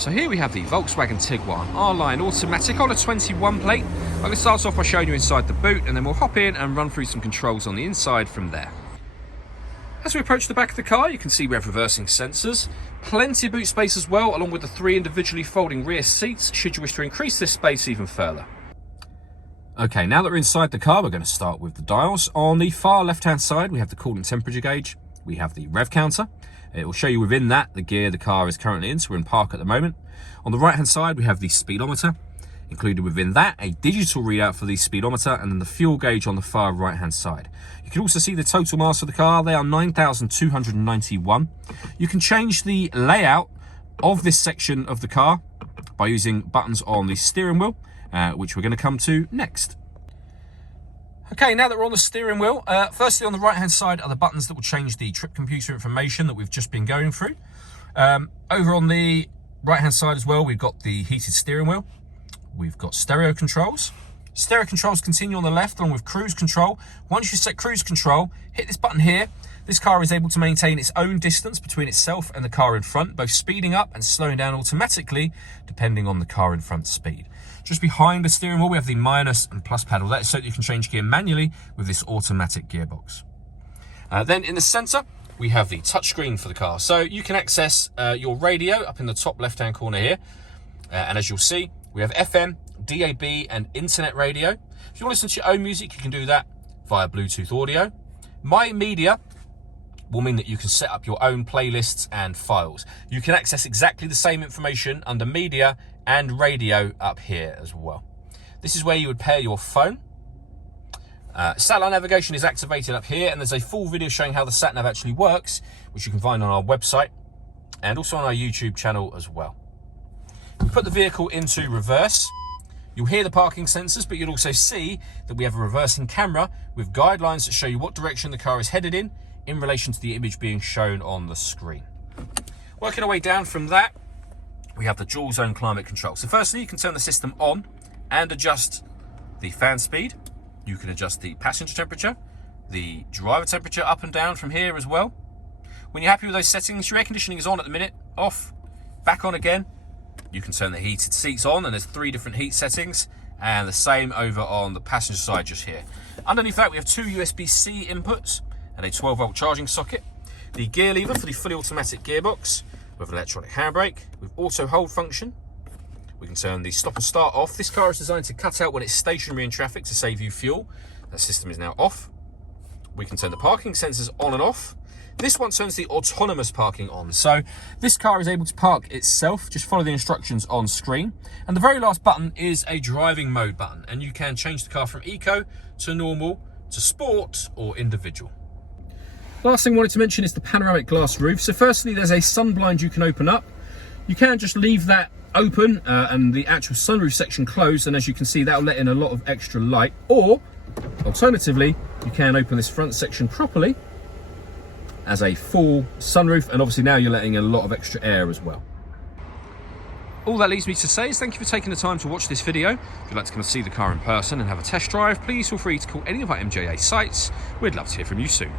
So here we have the Volkswagen Tiguan R-Line automatic on a 21 plate. I'm going to start off by showing you inside the boot, and then we'll hop in and run through some controls on the inside from there. As we approach the back of the car, you can see we have reversing sensors, plenty of boot space as well, along with the 3 individually folding rear seats, should you wish to increase this space even further. Okay, now that we're inside the car, we're going to start with the dials. On the far left-hand side, we have the coolant temperature gauge. We have the rev counter. It will show you within that the gear the car is currently in, so we're in park at the moment. On the right-hand side, we have the speedometer. Included within that, a digital readout for the speedometer, and then the fuel gauge on the far right-hand side. You can also see the total mass of the car. They are 9,291. You can change the layout of this section of the car by using buttons on the steering wheel, which we're going to come to next. Okay, now that we're on the steering wheel, firstly on the right-hand side are the buttons that will change the trip computer information that we've just been going through. Over on the right-hand side as well, we've got the heated steering wheel. We've got stereo controls. Stereo controls continue on the left along with cruise control. Once you set cruise control, hit this button here. This car is able to maintain its own distance between itself and the car in front, both speeding up and slowing down automatically, depending on the car in front's speed. Just behind the steering wheel, we have the minus and plus pedal. That's so that you can change gear manually with this automatic gearbox. Then in the center, we have the touchscreen for the car. So you can access your radio up in the top left-hand corner here. And as you'll see, we have FM, DAB, and internet radio. If you want to listen to your own music, you can do that via Bluetooth audio. My Media will mean that you can set up your own playlists and files. You can access exactly the same information under Media and Radio up here as well. This is where you would pair your phone. Satellite navigation is activated up here, and there's a full video showing how the sat-nav actually works, which you can find on our website and also on our YouTube channel as well. We put the vehicle into reverse. You'll hear the parking sensors, but you'll also see that we have a reversing camera with guidelines that show you what direction the car is headed in relation to the image being shown on the screen. Working our way down from that, we have the dual zone climate control. So firstly, you can turn the system on and adjust the fan speed. You can adjust the passenger temperature, the driver temperature up and down from here as well. When you're happy with those settings, your air conditioning is on at the minute, off, back on again. You can turn the heated seats on, and there's 3 different heat settings, and the same over on the passenger side just here. Underneath that, we have 2 USB-C inputs and a 12-volt charging socket. The gear lever for the fully automatic gearbox with an electronic handbrake with auto hold function. We can turn the stop and start off. This car is designed to cut out when it's stationary in traffic to save you fuel. That system is now off. We can turn the parking sensors on and off. This one turns the autonomous parking on. So this car is able to park itself. Just follow the instructions on screen. And the very last button is a driving mode button. And you can change the car from eco to normal to sport or individual. Last thing I wanted to mention is the panoramic glass roof. So firstly, there's a sun blind you can open up. You can just leave that open and the actual sunroof section closed. And as you can see, that'll let in a lot of extra light. Or alternatively, you can open this front section properly as a full sunroof, and obviously now you're letting in a lot of extra air as well. All that leaves me to say is thank you for taking the time to watch this video. If you'd like to come and see the car in person and have a test drive, please feel free to call any of our MJA sites. We'd love to hear from you soon.